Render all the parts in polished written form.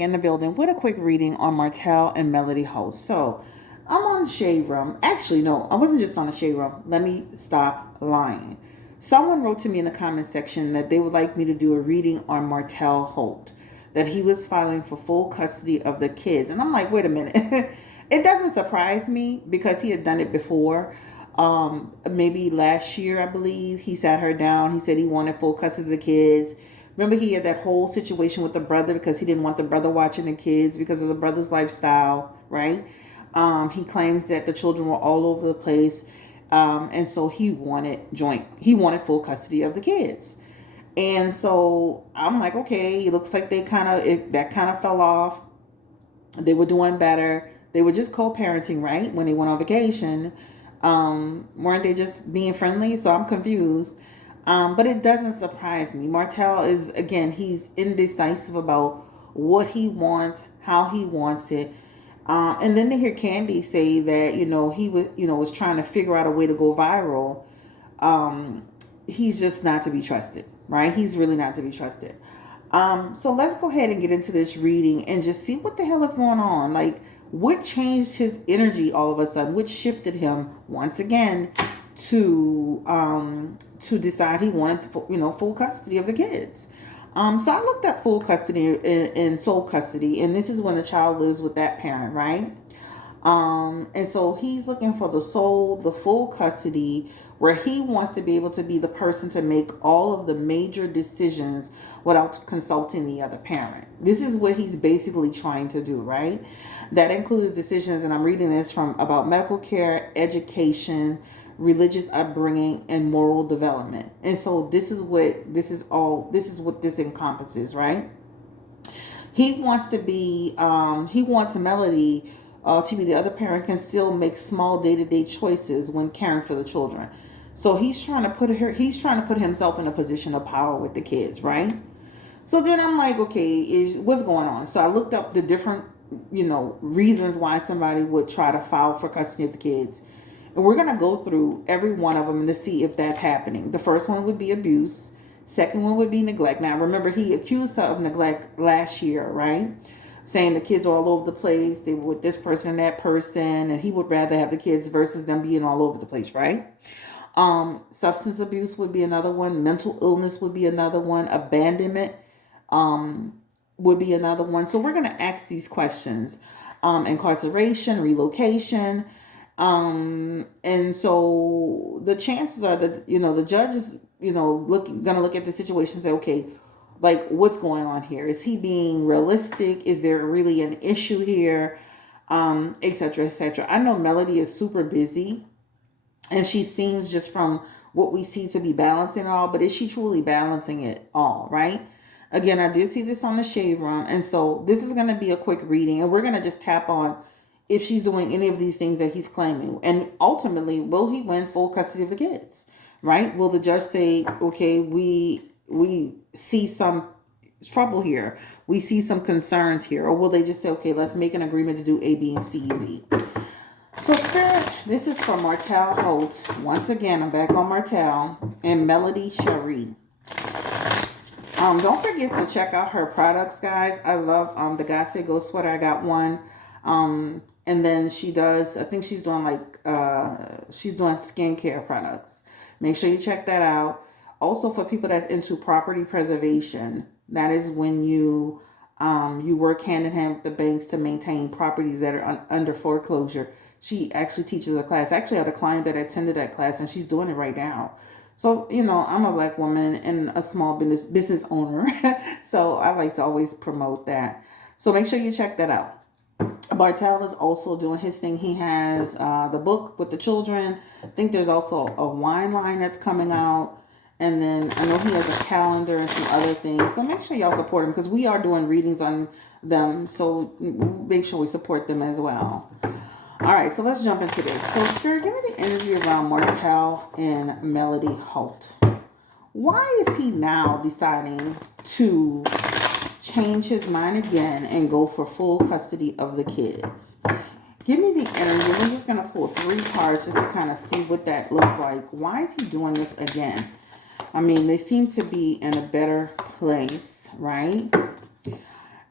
back in the building with a quick reading on Martell and Melody Holt. So I'm on the Shade Room. Actually, no, I wasn't just on the Shade Room. Let me stop lying. Someone wrote to me in the comment section that they would like me to do a reading on Martell Holt, that he was filing for full custody of the kids. And I'm like, wait a minute. It doesn't surprise me because he had done it before. Maybe last year, I believe, he sat her down. He said he wanted full custody of the kids. Remember, he had that whole situation with the brother because he didn't want the brother watching the kids because of the brother's lifestyle, right? He claims that the children were all over the place. And so he wanted full custody of the kids. And so I'm like, okay, it looks like that kind of fell off. They were doing better. They were just co-parenting, right? When they went on vacation. Weren't they just being friendly? So I'm confused. But it doesn't surprise me. Martell is, again, he's indecisive about what he wants, how he wants it. And then to hear Candy say that, was trying to figure out a way to go viral. He's just not to be trusted, right? He's really not to be trusted. So let's go ahead and get into this reading and just see what the hell is going on. Like, what changed his energy all of a sudden? What shifted him once again to decide he wanted, full custody of the kids? So I looked up full custody and sole custody, and this is when the child lives with that parent, right? And so he's looking for the full custody, where he wants to be able to be the person to make all of the major decisions without consulting the other parent. This is what he's basically trying to do, right? That includes decisions, and I'm reading this from about medical care, education, religious upbringing, and moral development. And so this is what this encompasses, right? He wants Melody to be the other parent can still make small day-to-day choices when caring for the children. So he's trying to put himself in a position of power with the kids, right? So then I'm like, okay, what's going on? So I looked up the different, reasons why somebody would try to file for custody of the kids. And we're going to go through every one of them to see if that's happening. The first one would be abuse. Second one would be neglect. Now, remember, he accused her of neglect last year, right? Saying the kids are all over the place. They were with this person and that person, and he would rather have the kids versus them being all over the place, right? Substance abuse would be another one. Mental illness would be another one. Abandonment would be another one. So we're going to ask these questions. Incarceration, relocation. And so the chances are that, the judge is, going to look at the situation and say, okay, like, what's going on here? Is he being realistic? Is there really an issue here? Et cetera, et cetera. I know Melody is super busy, and she seems, just from what we see, to be balancing all, but is she truly balancing it all, right? Again, I did see this on the Shade Room, and so this is going to be a quick reading, and we're going to just tap on if she's doing any of these things that he's claiming. And ultimately, will he win full custody of the kids, right? Will the judge say, okay, we see some trouble here, we see some concerns here, or will they just say, okay, let's make an agreement to do A, B, and C, and D? So Spirit, this is for Martell Holt. Once again, I'm back on Martell and Melody Cherie. Don't forget to check out her products, guys. I love the Gasse Go sweater. I got one. And then she does, I think she's doing she's doing skincare products. Make sure you check that out. Also, for people that's into property preservation, that is when you work hand in hand with the banks to maintain properties that are under foreclosure. She actually teaches a class. Actually, I had a client that attended that class, and she's doing it right now. So, I'm a Black woman and a small business owner. So I like to always promote that. So make sure you check that out. Martell is also doing his thing. He has the book with the children. I think there's also a wine line that's coming out. And then I know he has a calendar and some other things. So make sure y'all support him, because we are doing readings on them. So make sure we support them as well. All right, so let's jump into this. So Spirit, give me the energy around Martell and Melody Holt. Why is he now deciding to change his mind again and go for full custody of the kids? Give me the energy. We're just going to pull 3 cards just to kind of see what that looks like. Why is he doing this again? I mean, they seem to be in a better place, right?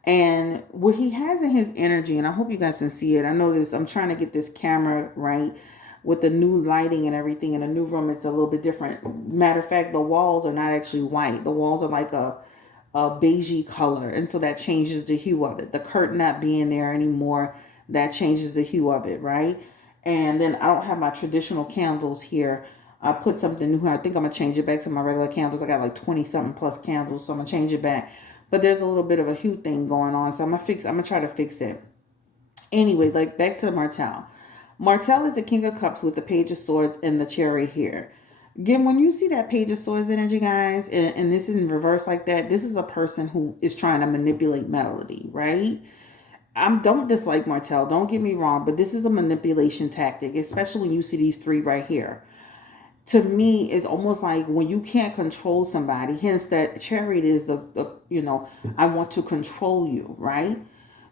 And what he has in his energy, and I hope you guys can see it. I know this, I'm trying to get this camera right with the new lighting and everything in a new room. It's a little bit different. Matter of fact, the walls are not actually white. The walls are like a beigey color. And so that changes the hue of it. The curtain not being there anymore, that changes the hue of it, right? And then I don't have my traditional candles here. I put something new here. I think I'm going to change it back to my regular candles. I got like 20 something plus candles, so I'm going to change it back. But there's a little bit of a hue thing going on, so I'm going to try to fix it. Anyway, like back to Martel. Martel is the King of Cups with the Page of Swords and the Chariot here. Again, when you see that Page of Swords energy, guys, and this is in reverse like that, this is a person who is trying to manipulate Melody, right? Don't dislike Martel, don't get me wrong, but this is a manipulation tactic, especially when you see these three right here. To me, it's almost like when you can't control somebody, hence that Chariot is I want to control you, right?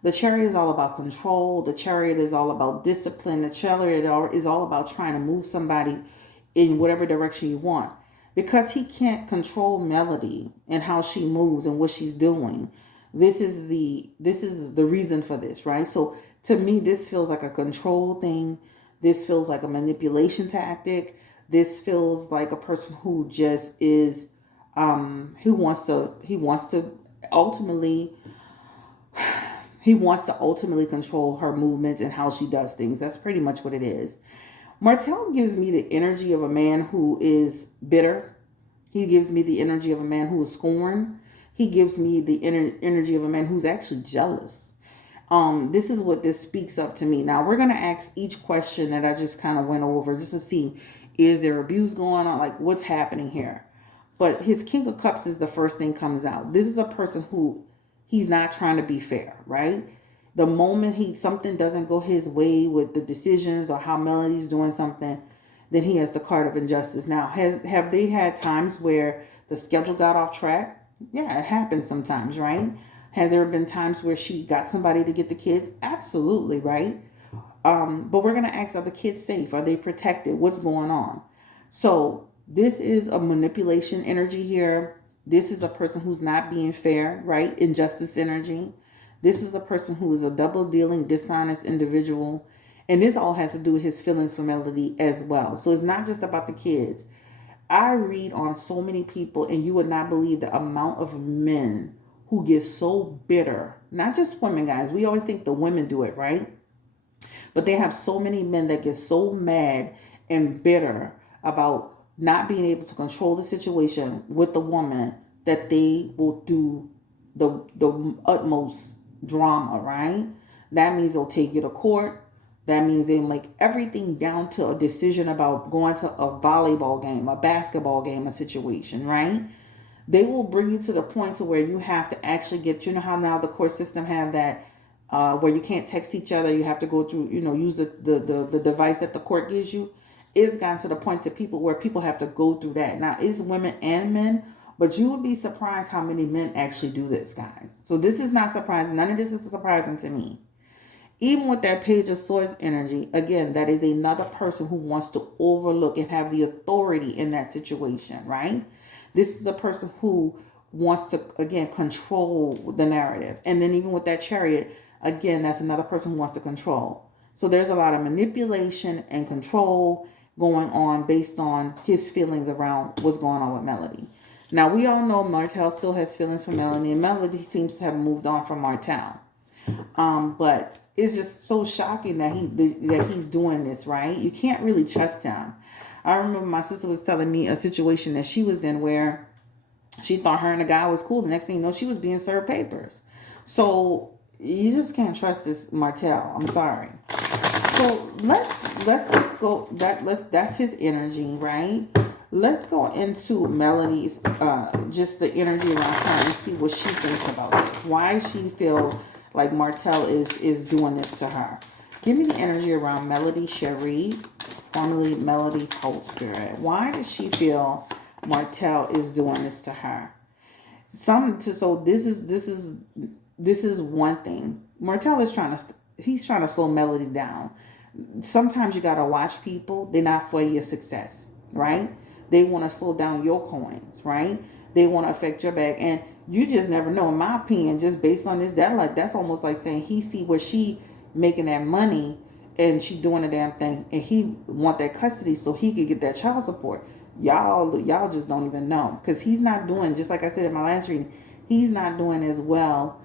The Chariot is all about control. The Chariot is all about discipline. The Chariot is all about trying to move somebody in whatever direction you want. Because he can't control Melody and how she moves and what she's doing. This is the reason for this, right? So to me, this feels like a control thing. This feels like a manipulation tactic. This feels like a person who just is he wants to ultimately control her movements and how she does things. That's pretty much what it is. Martel gives me the energy of a man who is bitter. He gives me the energy of a man who is scorned. He gives me the energy of a man who's actually jealous. This is what this speaks up to me. Now, we're going to ask each question that I just kind of went over just to see, is there abuse going on? Like, what's happening here? But his King of Cups is the first thing comes out. This is a person who he's not trying to be fair, right? The moment something doesn't go his way with the decisions or how Melody's doing something, then he has the card of injustice. Now, have they had times where the schedule got off track? Yeah, it happens sometimes, right? Have there been times where she got somebody to get the kids? Absolutely, right? But we're going to ask, are the kids safe? Are they protected? What's going on? So this is a manipulation energy here. This is a person who's not being fair, right? Injustice energy. This is a person who is a double dealing, dishonest individual. And this all has to do with his feelings for Melody as well. So it's not just about the kids. I read on so many people, and you would not believe the amount of men who get so bitter. Not just women, guys. We always think the women do it, right? But they have so many men that get so mad and bitter about not being able to control the situation with the woman that they will do the utmost drama, right? That means they'll take you to court. That means they make everything down to a decision about going to a volleyball game, a basketball game, a situation, right? They will bring you to the point to where you have to actually you know how now the court system have that where you can't text each other, you have to go through, use the device that the court gives you. It's gotten to the point to people where people have to go through that. Now, it's women and men, but you would be surprised how many men actually do this, guys. So this is not surprising. None of this is surprising to me. Even with that Page of Swords energy, again, that is another person who wants to overlook and have the authority in that situation, right? This is a person who wants to, again, control the narrative. And then even with that Chariot, again, that's another person who wants to control. So there's a lot of manipulation and control going on based on his feelings around what's going on with Melody. Now, we all know Martel still has feelings for Melody, and Melody seems to have moved on from Martel. But it's just so shocking that he's doing this, right? You can't really trust him. I remember my sister was telling me a situation that she was in where she thought her and the guy was cool. The next thing you know, she was being served papers. So you just can't trust this Martel. I'm sorry. So let's go. That's his energy, right? Let's go into Melody's just the energy around her and see what she thinks about this. Why she feel like Martel is doing this to her. Give me the energy around Melody Cherie, formerly Melody Cold Spirit. Why does she feel Martel is doing this to her? So this is one thing. Martel is trying to slow Melody down. Sometimes you gotta watch people. They're not for your success, right? They want to slow down your coins, right? They want to affect your bag. And You just never know. In my opinion, just based on this, that's almost like saying he see where she making that money and she doing the damn thing, and he want that custody so he could get that child support. Y'all just don't even know, because he's not doing, just like I said in my last reading, he's not doing as well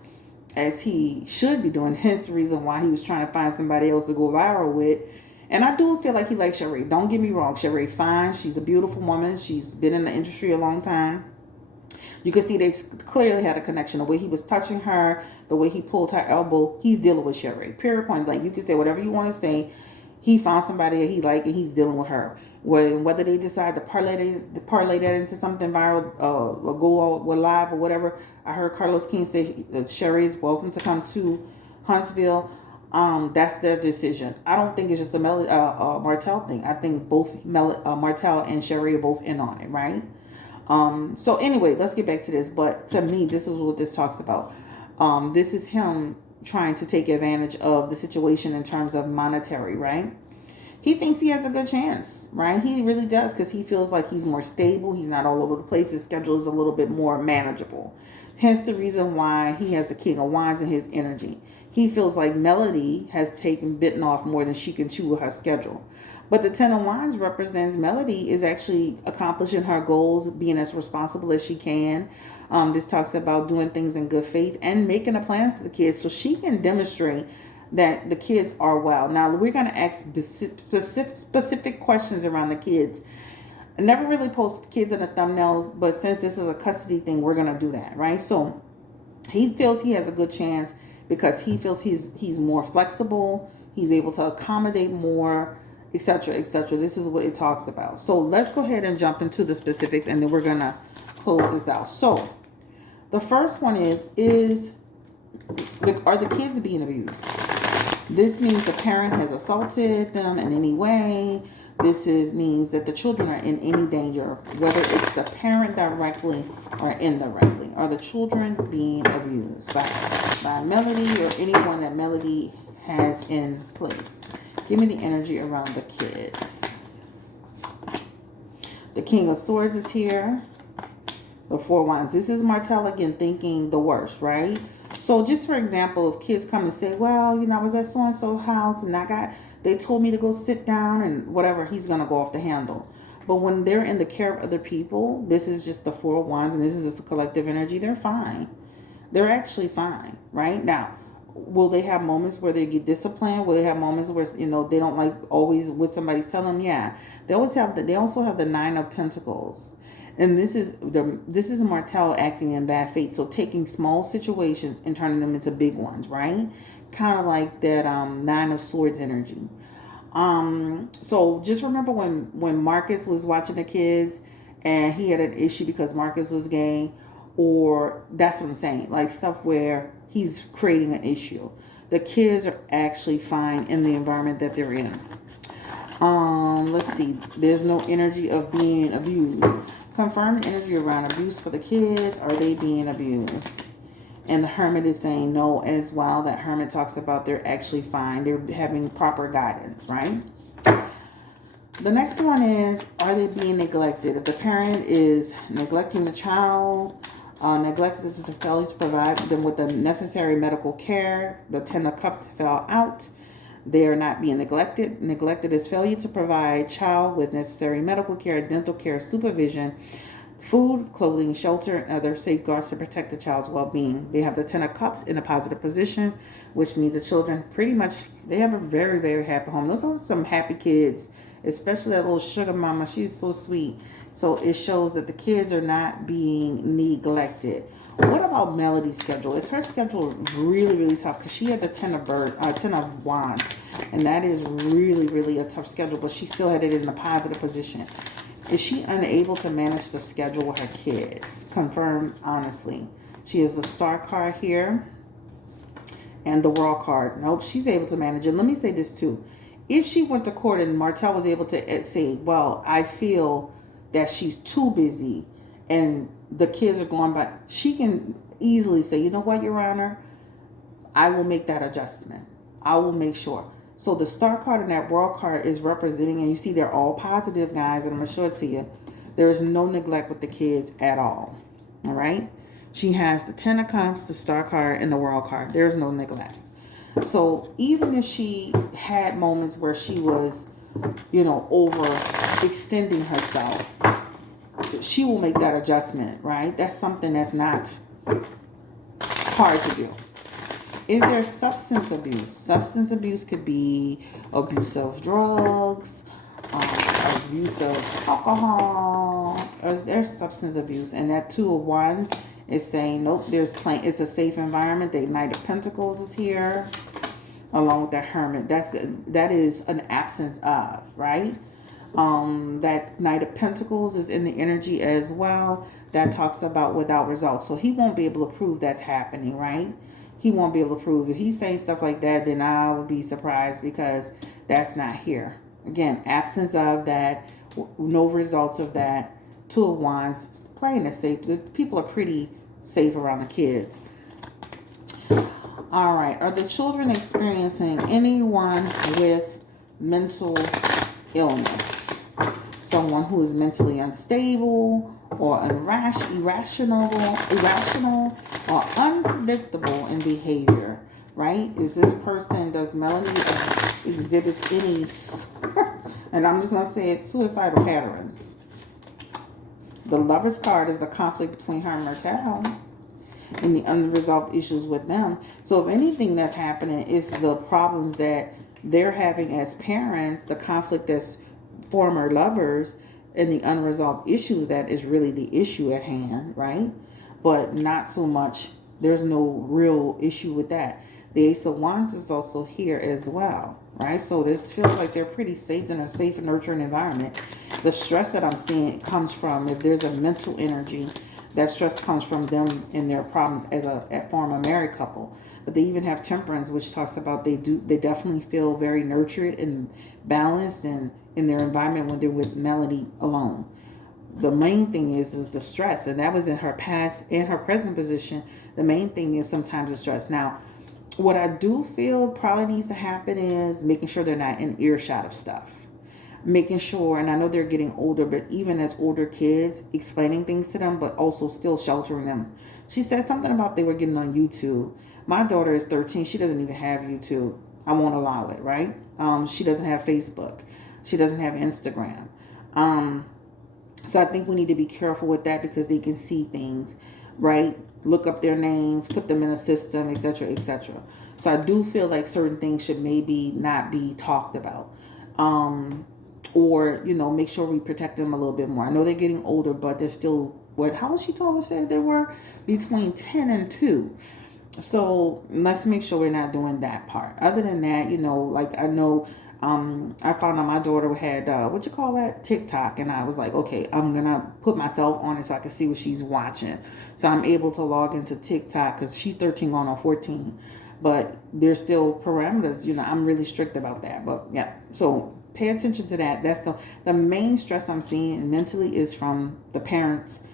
as he should be doing. Hence the reason why he was trying to find somebody else to go viral with. And I do feel like he likes Sheree. Don't get me wrong. Sheree fine. She's a beautiful woman. She's been in the industry a long time. You can see they clearly had a connection. The way he was touching her, the way he pulled her elbow, he's dealing with Sheree. Period, point blank. You can say whatever you want to say. He found somebody that he liked and he's dealing with her. Whether they decide to parlay that into something viral, or go with live or whatever. I heard Carlos King say that Sheree is welcome to come to Huntsville. That's their decision. I don't think it's just a Martell thing. I think both Martell and Sheree are both in on it, right? So anyway, let's get back to this. But to me, this is what this talks about. This is him trying to take advantage of the situation in terms of monetary, right? He thinks he has a good chance, right? He really does, because he feels like he's more stable. He's not all over the place. His schedule is a little bit more manageable. Hence the reason why he has the King of Wands in his energy. He feels like Melody has bitten off more than she can chew with her schedule. But the Ten of Wands represents Melody is actually accomplishing her goals, being as responsible as she can. This talks about doing things in good faith and making a plan for the kids so she can demonstrate that the kids are well. Now, we're going to ask specific questions around the kids. I never really post kids in the thumbnails, but since this is a custody thing, we're going to do that, right? So he feels he has a good chance because he feels he's more flexible. He's able to accommodate more, etc., etc. This is what it talks about. So let's go ahead and jump into the specifics, and then we're going to close this out. So the first one are the kids being abused? This means the parent has assaulted them in any way. This means that the children are in any danger, whether it's the parent directly or indirectly. Are the children being abused by Melody or anyone that Melody has in place? Give me the energy around the kids. The King of Swords is here. The Four of Wands. This is Martell again thinking the worst, right? So just for example, if kids come and say, well, I was at so-and-so house and they told me to go sit down and whatever, he's going to go off the handle. But when they're in the care of other people, this is just the Four of Wands and this is just a collective energy, they're fine. They're actually fine, right? Now, will they have moments where they get disciplined? Will they have moments where, they don't like always what somebody's telling them? Yeah. They also have the Nine of Pentacles. And this is Martell acting in bad faith. So taking small situations and turning them into big ones, right? Kind of like that Nine of Swords energy. So just remember when Marcus was watching the kids and he had an issue because Marcus was gay, or that's what I'm saying, like stuff where he's creating an issue. The kids are actually fine in the environment that they're in. Let's see. There's no energy of being abused. Confirm the energy around abuse for the kids. Are they being abused? And the Hermit is saying no as well. That Hermit talks about they're actually fine. They're having proper guidance, right? The next one is, are they being neglected? If the parent is neglecting the child, neglected to fail to provide them with the necessary medical care, the Ten of Cups fell out. They are not being neglected. Neglected is failure to provide child with necessary medical care, dental care, supervision, food, clothing, shelter, and other safeguards to protect the child's well-being. They have the Ten of Cups in a positive position, which means the children pretty much, they have a very, very happy home. Those are some happy kids, especially that little sugar mama. She's so sweet. So it shows that the kids are not being neglected. What about Melody's schedule? Is her schedule really, really tough? Because she had the Ten of Wands. And that is really, really a tough schedule. But she still had it in a positive position. Is she unable to manage the schedule with her kids? Confirm honestly. She has a Star card here. And the World card. Nope, she's able to manage it. Let me say this too. If she went to court and Martell was able to say, well, I feel that she's too busy and the kids are going by, she can easily say, you know what, Your Honor, I will make that adjustment. I will make sure. So the Star card and that World card is representing, and you see they're all positive, guys, and I'm going to show it to you. There is no neglect with the kids at all. All right? She has the Ten of Cups, the Star card, and the World card. There's no neglect. So even if she had moments where she was, overextending herself, she will make that adjustment, right? That's something that's not hard to do. Is there substance abuse? Substance abuse could be abuse of drugs, abuse of alcohol, or there's substance abuse. And that Two of Wands is saying, nope, it's a safe environment. The Knight of Pentacles is here, along with that Hermit. That is an absence of, right? That Knight of Pentacles is in the energy as well. That talks about without results. So he won't be able to prove that's happening, right? He won't be able to prove. If he's saying stuff like that, then I would be surprised because that's not here. Again, absence of that, no results of that. Two of Wands, playing it safe. The people are pretty safe around the kids. All right. Are the children experiencing anyone with mental illness? Someone who is mentally unstable or irrational or unpredictable in behavior, right? Does Melanie exhibit any, and I'm just going to say it, suicidal patterns? The Lover's card is the conflict between her and Martel and the unresolved issues with them. So if anything that's happening is the problems that they're having as parents, the conflict as former lovers, and the unresolved issues that is really the issue at hand, right? But not so much, there's no real issue with that. The Ace of Wands is also here as well, right? So this feels like they're pretty safe in a safe and nurturing environment. The stress that I'm seeing comes from, if there's a mental energy, that stress comes from them and their problems as a former married couple. But they even have Temperance, which talks about they definitely feel very nurtured and balanced and in their environment when they're with Melody alone. The main thing is the stress, and that was in her past and her present position. The main thing is sometimes the stress. Now, what I do feel probably needs to happen is making sure they're not in earshot of stuff. Making sure, and I know they're getting older, but even as older kids, explaining things to them, but also still sheltering them. She said something about they were getting on YouTube. My daughter is 13. She doesn't even have YouTube. I won't allow it, right? She doesn't have Facebook. She doesn't have Instagram. So I think we need to be careful with that because they can see things, right? Look up their names, put them in a system, etc., etc. So I do feel like certain things should maybe not be talked about. Or, make sure we protect them a little bit more. I know they're getting older, but they're still, how she told us that they were between 10 and 2. So let's make sure we're not doing that part. Other than that, I know, I found out my daughter had, TikTok. And I was like, okay, I'm going to put myself on it so I can see what she's watching. So I'm able to log into TikTok because she's 13 going on 14. But there's still parameters, I'm really strict about that. But yeah, so pay attention to that. That's the main stress I'm seeing mentally is from the parents,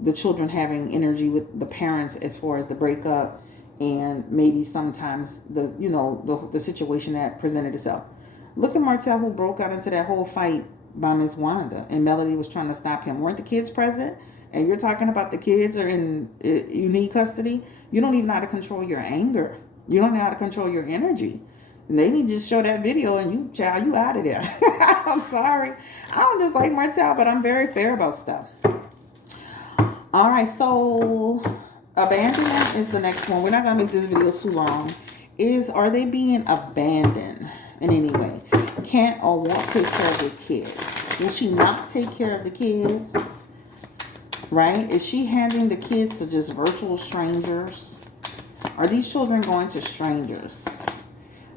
the children having energy with the parents as far as the breakup and maybe sometimes the situation that presented itself. Look at Martel, who broke out into that whole fight by Miss Wanda, and Melody was trying to stop him. Weren't the kids present? And you're talking about the kids are you need custody. You don't even know how to control your anger. You don't know how to control your energy. And they need to just show that video and you out of there. I'm sorry. I don't just like Martel, but I'm very fair about stuff. All right, so abandonment is the next one. We're not going to make this video too long. Are they being abandoned in any way? Can't or won't take care of the kids. Will she not take care of the kids? Right? Is she handing the kids to just virtual strangers? Are these children going to strangers?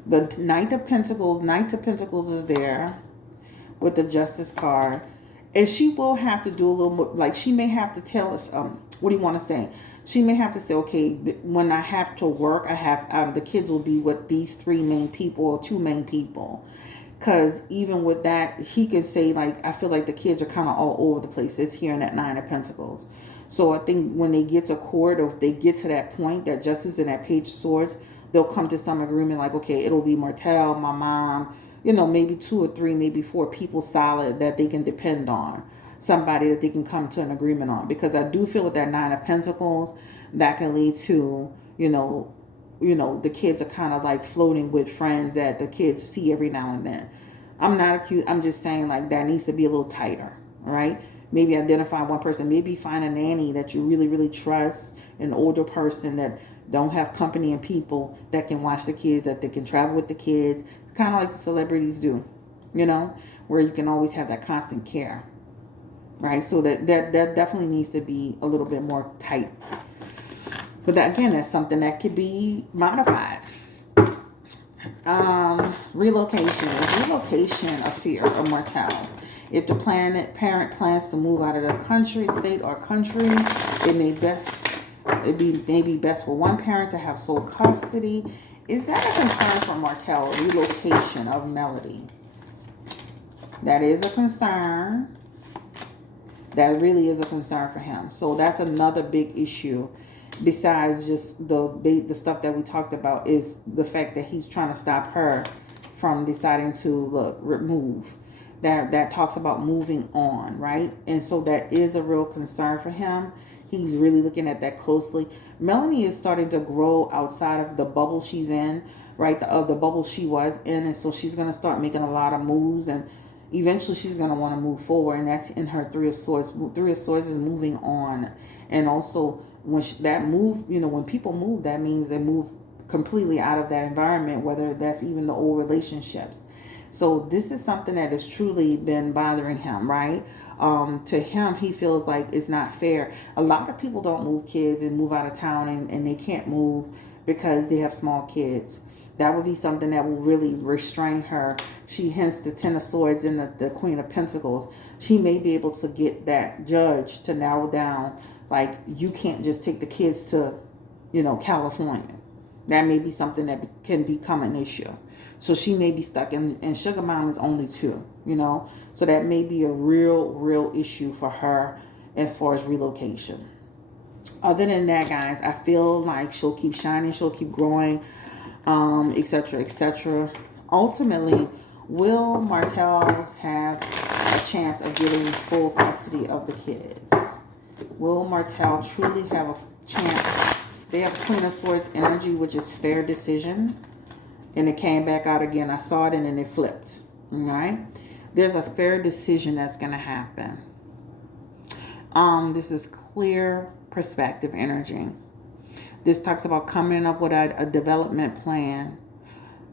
The Knight of Pentacles is there with the Justice card. And she will have to do a little more, like she may have to tell us, what do you want to say? She may have to say, okay, when I have to work, I have, the kids will be with these 3 main people or 2 main people. Because even with that, he can say, like, I feel like the kids are kind of all over the place. It's here in that 9 of Pentacles. So I think when they get to court, or if they get to that point, that Justice and that Page of Swords, they'll come to some agreement like, okay, it'll be Martel, my mom, maybe 2 or 3, maybe 4 people solid that they can depend on. Somebody that they can come to an agreement on. Because I do feel with that 9 of Pentacles, that can lead to, the kids are kind of like floating with friends that the kids see every now and then. I'm not accused. I'm just saying like that needs to be a little tighter, right? Maybe identify one person. Maybe find a nanny that you really, really trust, an older person that don't have company and people that can watch the kids, that they can travel with the kids, kind of like the celebrities do, where you can always have that constant care, right? So that definitely needs to be a little bit more tight. But that, again, that's something that could be modified. Relocation. Is relocation a fear of Martell's? If the parent plans to move out of the country, state, or country, it may be best for one parent to have sole custody. Is that a concern for Martell? Relocation of Melody. That is a concern. That really is a concern for him. So that's another big issue. Besides just the stuff that we talked about, is the fact that he's trying to stop her from deciding to move. That talks about moving on, right? And so that is a real concern for him. He's really looking at that closely. Melanie is starting to grow outside of the bubble she's in, right? Of the bubble she was in, and so she's going to start making a lot of moves, and eventually she's going to want to move forward, and that's in her Three of Swords. Three of Swords is moving on, and also when when people move, that means they move completely out of that environment, whether that's even the old relationships. So this is something that has truly been bothering him, right? To him, he feels like it's not fair. A lot of people don't move kids and move out of town, and they can't move because they have small kids. That would be something that will really restrain her. She hints the Ten of Swords and the Queen of Pentacles. She may be able to get that judge to narrow down, like, you can't just take the kids to, California. That may be something that can become an issue. So she may be stuck, and Sugar Mom is only 2, So that may be a real issue for her as far as relocation. Other than that, guys, I feel like she'll keep shining, she'll keep growing, etc., etc. Ultimately, will Martell have a chance of getting full custody of the kids? Will Martell truly have a chance? They have Queen of Swords energy, which is fair decision. And it came back out again. I saw it and then it flipped. All right? There's a fair decision that's going to happen. This is clear perspective energy. This talks about coming up with a development plan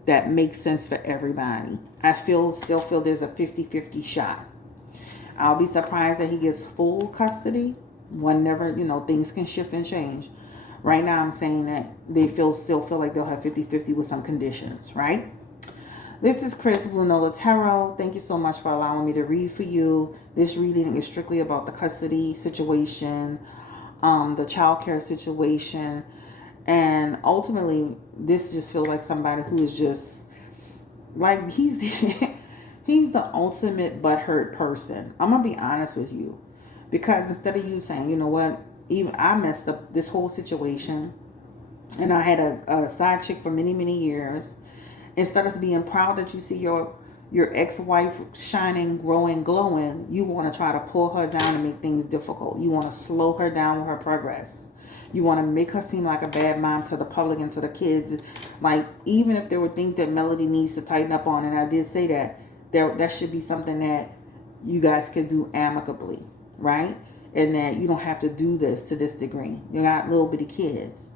that makes sense for everybody. I still feel there's a 50-50 shot. I'll be surprised that he gets full custody. Whenever, things can shift and change. Right now, I'm saying that they still feel like they'll have 50-50 with some conditions, right? This is Chris Blue Nola Tarot. Thank you so much for allowing me to read for you. This reading is strictly about the custody situation, the childcare situation, and ultimately, this just feels like somebody who is just like he's the ultimate butthurt person. I'm gonna be honest with you, because instead of you saying, you know what, even I messed up this whole situation, and I had a side chick for many, many years. Instead of being proud that you see your ex-wife shining, growing, glowing, you want to try to pull her down and make things difficult. You want to slow her down with her progress. You want to make her seem like a bad mom to the public and to the kids. Like, even if there were things that Melody needs to tighten up on, and I did say that should be something that you guys can do amicably, right? And that you don't have to do this to this degree. You got little bitty kids.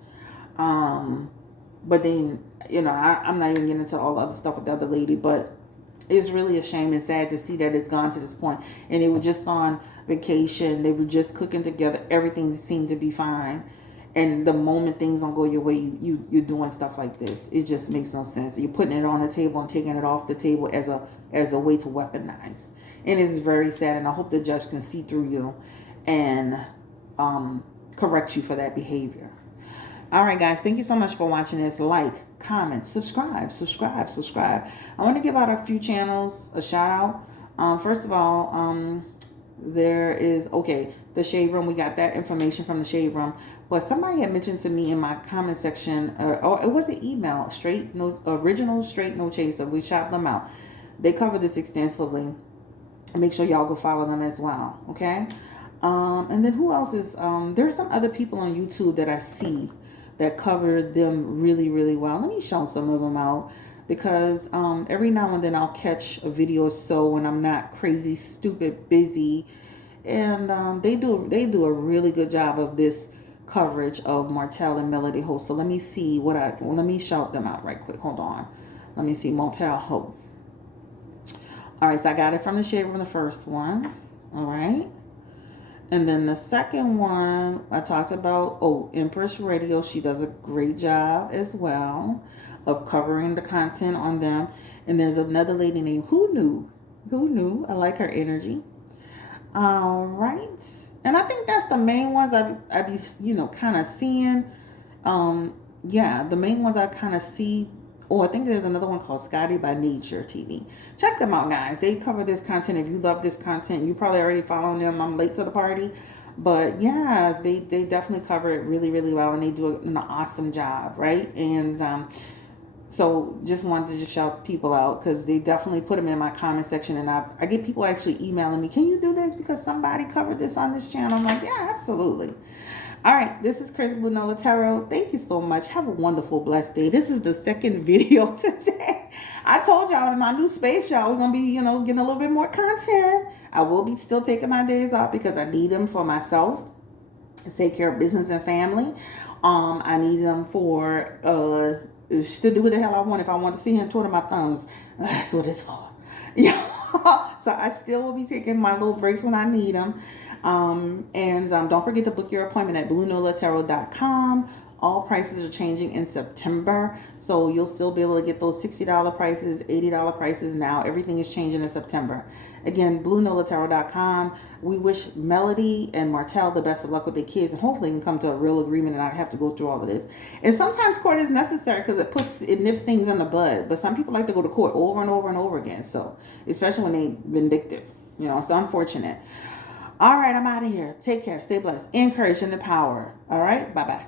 But then, I'm not even getting into all the other stuff with the other lady, but it's really a shame and sad to see that it's gone to this point. And they were just on vacation. They were just cooking together. Everything seemed to be fine. And the moment things don't go your way, you're doing stuff like this. It just makes no sense. You're putting it on the table and taking it off the table as a way to weaponize. And it's very sad. And I hope the judge can see through you and correct you for that behavior. All right, guys. Thank you so much for watching this. Like, comment, subscribe. I want to give out a few channels a shout out. First of all, there is, the Shade Room. We got that information from the Shade Room. But somebody had mentioned to me in my comment section, or it was an email, Original Straight No Chaser. We shout them out. They cover this extensively. Make sure y'all go follow them as well, okay? And then who else is, there's some other people on YouTube that I see that cover them really, really well. Let me shout some of them out because every now and then I'll catch a video or so when I'm not crazy, stupid, busy. And they do a really good job of this coverage of Martell and Melody Holt. So let me see let me shout them out right quick. Hold on. Let me see Martell Holt. All right, so I got it from the shade room, the first one. All right. And then the second one I talked about, Empress Radio. She does a great job as well of covering the content on them. And there's another lady named Who Knew. Who Knew? I like her energy. All right. And I think that's the main ones I be, kind of seeing. Yeah, the main ones I kind of see. Oh, I think there's another one called Scotty by Nature TV. Check them out, guys. They cover this content. If you love this content, you probably already following them. I'm late to the party. But yeah, they definitely cover it really, really well. And they do an awesome job, right? And so just wanted to just shout people out because they definitely put them in my comment section. And I get people actually emailing me, can you do this because somebody covered this on this channel? I'm like, yeah, absolutely. All right, this is Chris Blue Nola Tarot. Thank you so much. Have a wonderful, blessed day. This is the second video today. I told y'all in my new space, y'all, we're going to be, getting a little bit more content. I will be still taking my days off because I need them for myself to take care of business and family. I need them for to do what the hell I want. If I want to sit here and twiddle my thumbs, that's what it's for. Yeah. So I still will be taking my little breaks when I need them. And don't forget to book your appointment at BlueNolaTarot.com. All prices are changing in September, so you'll still be able to get those $60 prices, $80 prices now. Everything is changing in September. Again, BlueNolaTarot.com. We wish Melody and Martell the best of luck with their kids, and hopefully can come to a real agreement and not have to go through all of this. And sometimes court is necessary because it nips things in the bud. But some people like to go to court over and over and over again. So especially when they vindictive, it's unfortunate. All right, I'm out of here. Take care. Stay blessed. Encourage and empower. All right. Bye-bye.